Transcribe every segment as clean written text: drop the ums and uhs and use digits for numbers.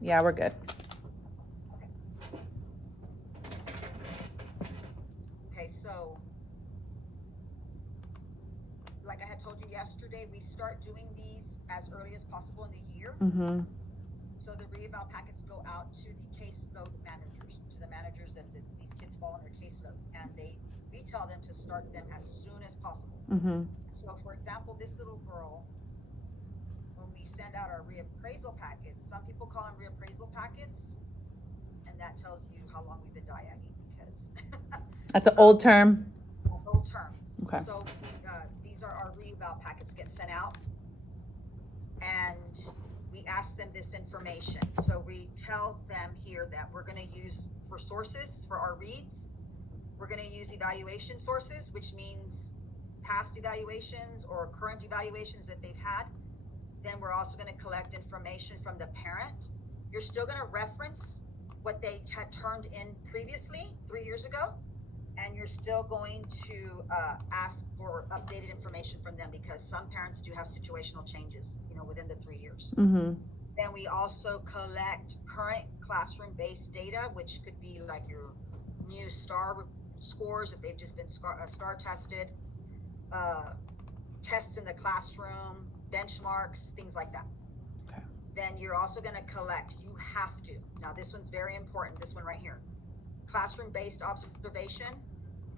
Yeah, we're good. Okay, so like I had told you yesterday, we start doing these as early as possible in the year. Mm-hmm. So the reeval packets go out to the caseload managers, to the managers that these kids fall on their caseload, and we tell them to start them as soon as possible. Mm-hmm. So for example, this little girl, when we send out our reappraisal packets, some people call them reappraisal packets, and that tells you how long we've been diagging because That's an old term. old term. Okay. So these are our reeval packets get sent out, and we ask them this information. So we tell them here that we're going to use for sources for our reads, we're going to use evaluation sources, which means past evaluations or current evaluations that they've had. Then we're also going to collect information from the parent. You're still going to reference what they had turned in previously 3 years ago, and you're still going to ask for updated information from them because some parents do have situational changes, within the 3 years. Mm-hmm. Then we also collect current classroom-based data, which could be like your new STAR scores if they've just been STAR tested, tests in the classroom, benchmarks, things like that. Okay. Then you're also going to collect, you have to, now this one's very important, this one right here, classroom-based observation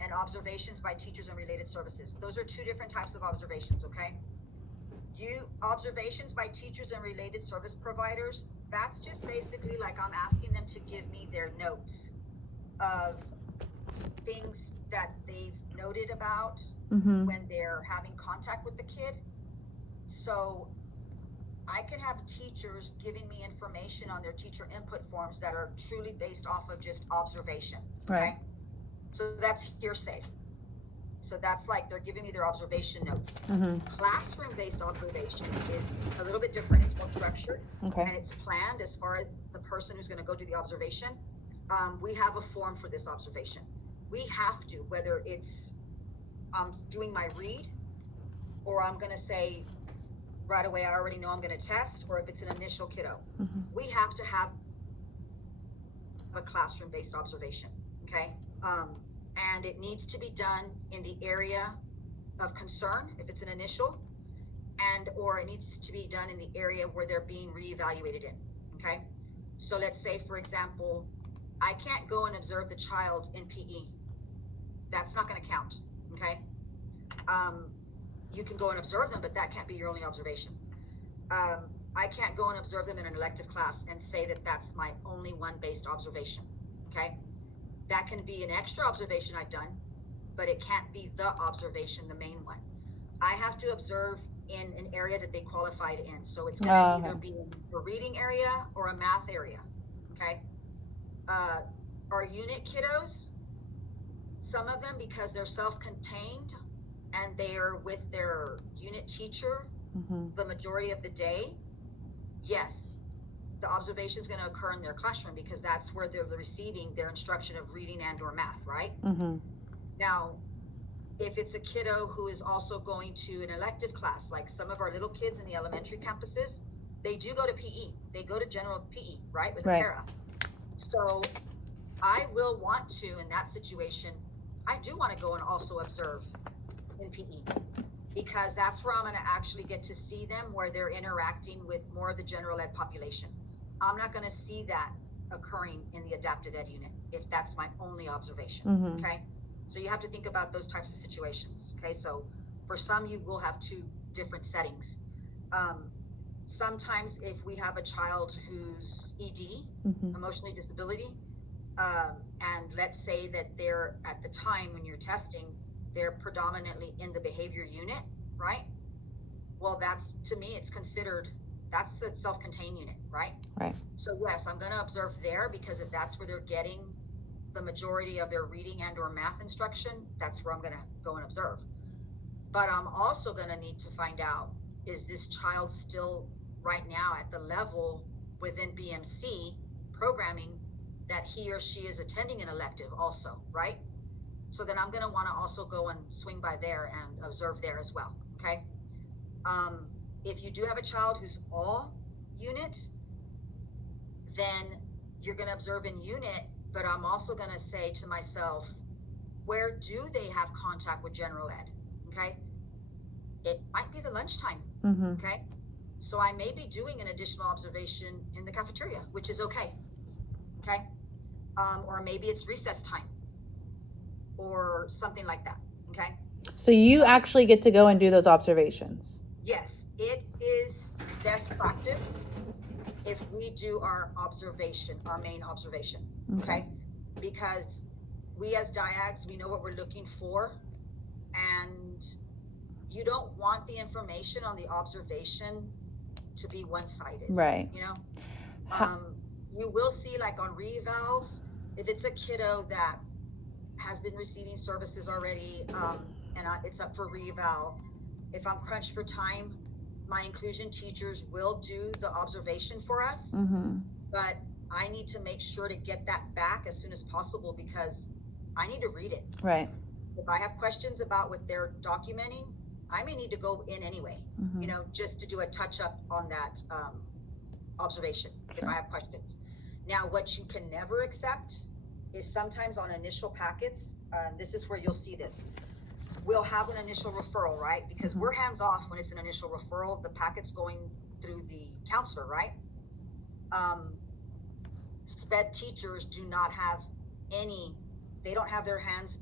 and observations by teachers and related services. Those are two different types of observations, okay? Observations by teachers and related service providers, that's just basically like I'm asking them to give me their notes of things that they've noted about Mm-hmm. when they're having contact with the kid. So I can have teachers giving me information on their teacher input forms that are truly based off of just observation. Okay. Right. So that's hearsay. So that's like they're giving me their observation notes. Mm-hmm. Classroom-based observation is a little bit different. It's more structured. Okay. And it's planned as far as the person who's going to go do the observation. We have a form for this observation. We have to, whether it's doing my read, or I'm going to say right away, I already know I'm going to test, or if it's an initial kiddo, Mm-hmm. we have to have a classroom-based observation. Okay. And it needs to be done in the area of concern if it's an initial, or it needs to be done in the area where they're being reevaluated in. Okay. So let's say, for example, I can't go and observe the child in PE. That's not going to count. Okay. You can go and observe them, but that can't be your only observation. I can't go and observe them in an elective class and say that that's my only one based observation. Okay. That can be an extra observation I've done, but it can't be the observation, the main one. I have to observe in an area that they qualified in. So it's going to either be a reading area or a math area. Okay. Our unit kiddos, some of them, because they're self-contained and they're with their unit teacher Mm-hmm. the majority of the day, yes, the observation is going to occur in their classroom because that's where they're receiving their instruction of reading and or math, right? Mm-hmm. Now, if it's a kiddo who is also going to an elective class, like some of our little kids in the elementary campuses, they do go to PE. They go to general PE, right? With a para. So I will want to, in that situation, I do want to go and also observe in PE, because that's where I'm going to actually get to see them where they're interacting with more of the general ed population. I'm not going to see that occurring in the adaptive ed unit if that's my only observation. Mm-hmm. Okay. So you have to think about those types of situations. Okay. So for some, you will have two different settings. Sometimes if we have a child who's ED, Mm-hmm. emotionally disability, and let's say that they're at the time when you're testing, they're predominantly in the behavior unit, right? Well, that's, to me, it's considered, that's a self-contained unit, right? Right. So yes, I'm going to observe there because if that's where they're getting the majority of their reading and or math instruction, that's where I'm going to go and observe. But I'm also going to need to find out, is this child still right now at the level within BMC programming that he or she is attending an elective also, right? So then I'm going to want to also go and swing by there and observe there as well. Okay. If you do have a child who's all unit, then you're going to observe in unit, but I'm also going to say to myself, where do they have contact with general ed? Okay. It might be the lunchtime. Mm-hmm. Okay. So I may be doing an additional observation in the cafeteria, which is okay. Okay. Or maybe it's recess time or something like that. Okay. So you actually get to go and do those observations. Yes, it is best practice if we do our observation, our main observation. Okay. Because we as diags, we know what we're looking for, and you don't want the information on the observation to be one-sided. Right. You know, you will see, like on re-evals, if it's a kiddo that has been receiving services already, and it's up for re-eval, if I'm crunched for time, my inclusion teachers will do the observation for us, but I need to make sure to get that back as soon as possible because I need to read it. Right. If I have questions about what they're documenting, I may need to go in anyway, you know, just to do a touch up on that observation if I have questions. Now, what you can never accept is sometimes on initial packets, this is where you'll see this. We'll have an initial referral, right? Because we're hands off when it's an initial referral. The packet's going through the counselor, right? SPED teachers do not have they don't have their hands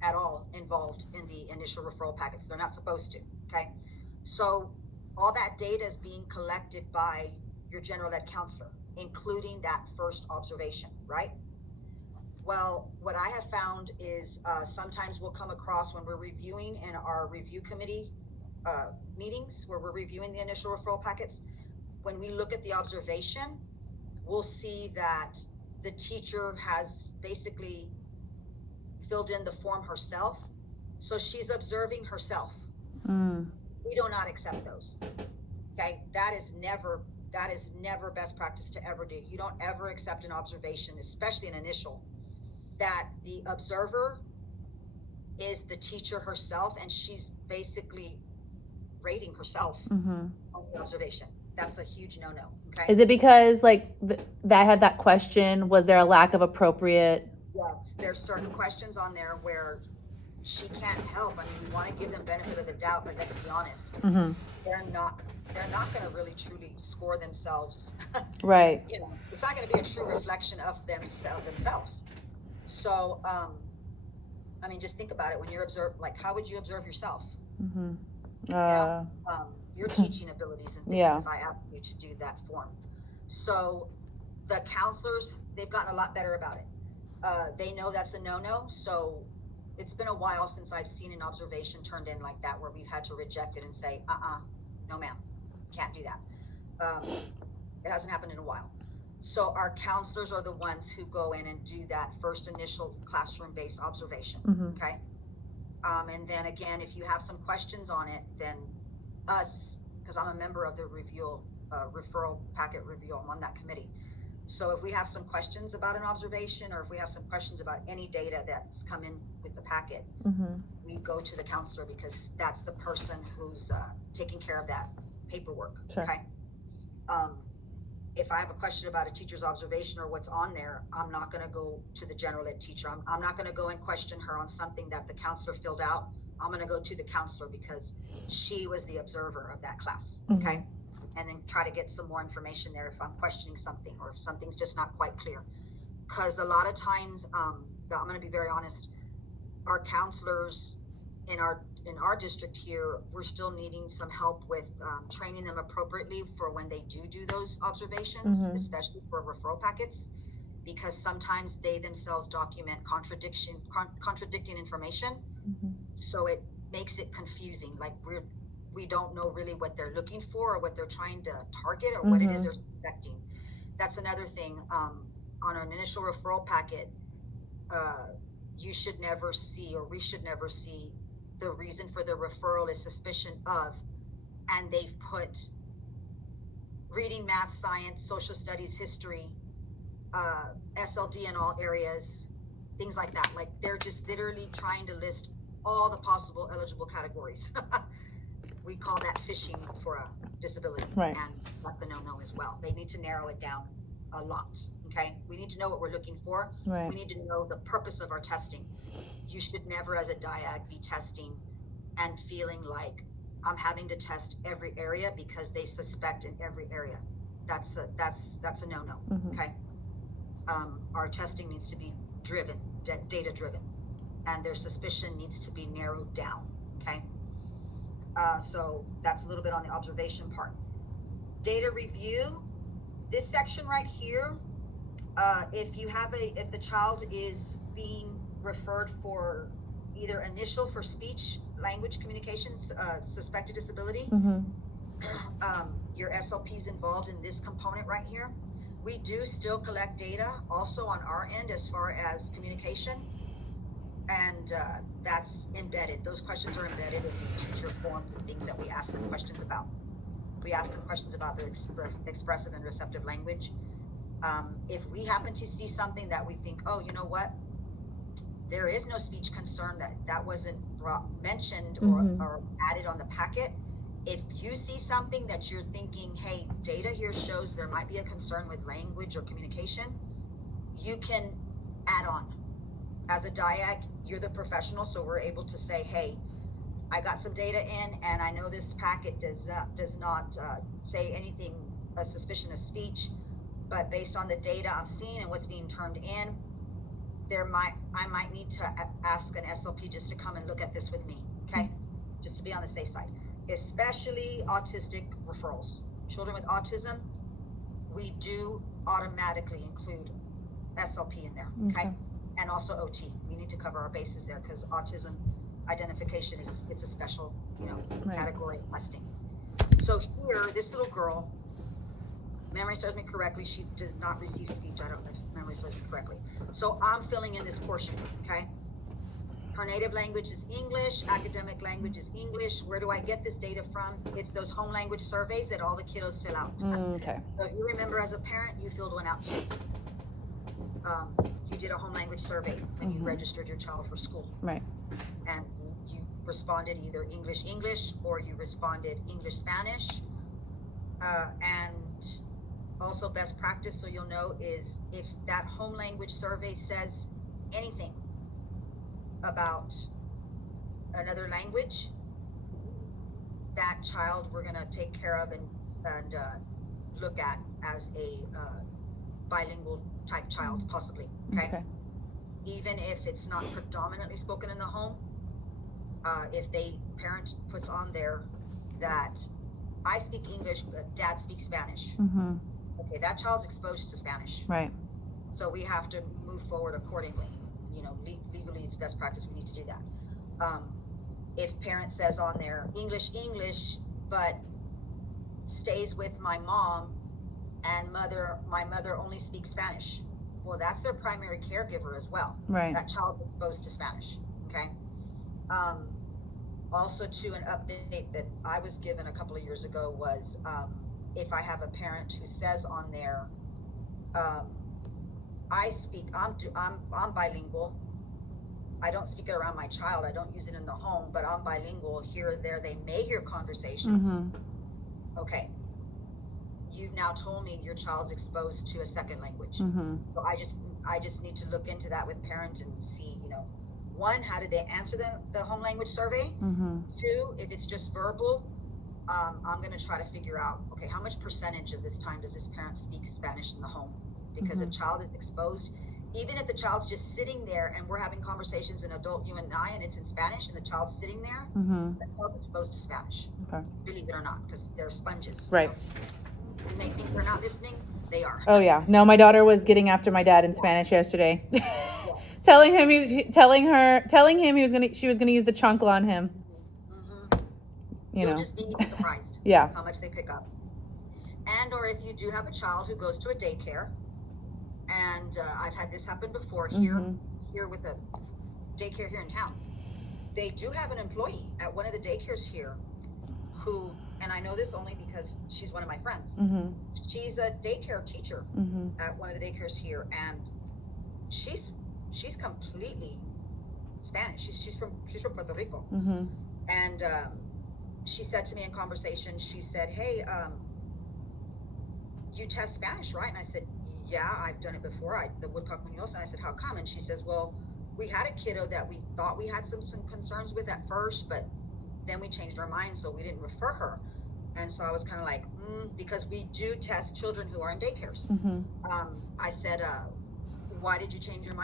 at all involved in the initial referral packets. They're not supposed to, okay? So all that data is being collected by your general ed counselor, including that first observation, right? Well, what I have found is sometimes we'll come across when we're reviewing in our review committee meetings where we're reviewing the initial referral packets, when we look at the observation, we'll see that the teacher has basically filled in the form herself. So she's observing herself. We do not accept those. Okay, that is never best practice to ever do. You don't ever accept an observation, especially an initial, that the observer is the teacher herself and she's basically rating herself on the observation. That's a huge no-no. Okay. Is it because like that had that question? Was there a lack of appropriate? Yes, there's certain questions on there where she can't help. I mean, we want to give them benefit of the doubt, but let's be honest, they're not going to really truly score themselves. Right. You know, it's not going to be a true reflection of themselves. So, I mean, just think about it when you're like, how would you observe yourself? Your teaching abilities and things, if I ask you to do that form. So the counselors, they've gotten a lot better about it. They know that's a no-no. So it's been a while since I've seen an observation turned in like that, where we've had to reject it and say, no ma'am, can't do that. It hasn't happened in a while. So our counselors are the ones who go in and do that first initial classroom-based observation, okay? And then again, if you have some questions on it, then us, because I'm a member of the referral packet review, I'm on that committee. So if we have some questions about an observation, or if we have some questions about any data that's come in with the packet, we go to the counselor because that's the person who's taking care of that paperwork, okay? If I have a question about a teacher's observation or what's on there, I'm not going to go to the general ed teacher. I'm not going to go and question her on something that the counselor filled out. I'm going to go to the counselor because she was the observer of that class, okay? And then try to get some more information there if I'm questioning something or if something's just not quite clear. Because a lot of times, I'm going to be very honest, our counselors in our district here, we're still needing some help with training them appropriately for when they do those observations, especially for referral packets, because sometimes they themselves document contradicting information. So it makes it confusing. Like we don't know really what they're looking for or what they're trying to target or what it is they're suspecting. That's another thing. On an initial referral packet, you should never see, or we should never see, the reason for the referral is suspicion of, and they've put reading, math, science, social studies, history, SLD in all areas, things like that. Like they're just literally trying to list all the possible eligible categories. We call that fishing for a disability, right? And that's a no-no as well. They need to narrow it down a lot. Okay, we need to know what we're looking for. Right. We need to know the purpose of our testing. You should never, as a diag, be testing and feeling like I'm having to test every area because they suspect in every area. That's a no-no. Okay. Our testing needs to be driven, data driven, and their suspicion needs to be narrowed down. Okay. So that's a little bit on the observation part. Data review. This section right here, if the child is being referred for either initial for speech language communications, suspected disability, your SLP is involved in this component right here. We do still collect data also on our end as far as communication, and that's embedded. Those questions are embedded in the teacher forms and things that we ask them questions about. We ask them questions about their expressive and receptive language. If we happen to see something that we think, oh, you know what, there is no speech concern, that wasn't mentioned or added on the packet. If you see something that you're thinking, hey, data here shows there might be a concern with language or communication, you can add on. As a diag, you're the professional, so we're able to say, hey, I got some data in, and I know this packet does not say anything, a suspicion of speech, but based on the data I'm seeing and what's being turned in, I might need to ask an SLP just to come and look at this with me, okay? Just to be on the safe side. Especially autistic referrals. Children with autism, we do automatically include SLP in there, okay? And also OT. We need to cover our bases there because autism identification it's a special, category of testing. So here, this little girl, memory serves me correctly, she does not receive speech. I don't know if memory serves me correctly. So I'm filling in this portion, okay? Her native language is English, academic language is English. Where do I get this data from? It's those home language surveys that all the kiddos fill out. Okay. So if you remember as a parent, you filled one out too. You did a home language survey when you registered your child for school. Right. And you responded either English, or you responded English, Spanish. And also best practice, so you'll know, is if that home language survey says anything about another language, that child we're going to take care of and look at as a bilingual type child, possibly. Okay. Even if it's not predominantly spoken in the home, if parent puts on there that I speak English but dad speaks Spanish, okay, that child's exposed to Spanish, right? So we have to move forward accordingly. Legally it's best practice, we need to do that. If parent says on there English, but stays with my mom and my mother only speaks Spanish, well, that's their primary caregiver as well. Right. That child is exposed to Spanish. Okay. Also, to an update that I was given a couple of years ago was, if I have a parent who says on there, I'm bilingual. I don't speak it around my child. I don't use it in the home, but I'm bilingual. Here or there, they may hear conversations. Okay. You've now told me your child's exposed to a second language. So I just need to look into that with parents and see, one, how did they answer the home language survey? Two, if it's just verbal, I'm going to try to figure out, okay, how much percentage of this time does this parent speak Spanish in the home? Because if child is exposed, even if the child's just sitting there and we're having conversations in adult you and I, and it's in Spanish and the child's sitting there, the child's exposed to Spanish. Okay. Believe it or not, because they're sponges. Right. You may think they're not listening, they are. Oh yeah. No, my daughter was getting after my dad in Spanish yesterday. telling him she was gonna use the chancla on him. You'll just be surprised how much they pick up. And or if you do have a child who goes to a daycare, and I've had this happen before here with a daycare here in town. They do have an employee at one of the daycares here who, and I know this only because she's one of my friends. She's a daycare teacher at one of the daycares here, and she's completely Spanish. She's from Puerto Rico, and she said to me in conversation, she said, "Hey, you test Spanish, right?" And I said, yeah, I've done it before. The Woodcock Munoz. And I said, how come? And she says, well, we had a kiddo that we thought we had some concerns with at first, but then we changed our mind, so we didn't refer her. And so I was kind of like, because we do test children who are in daycares. Mm-hmm. I said, why did you change your mind?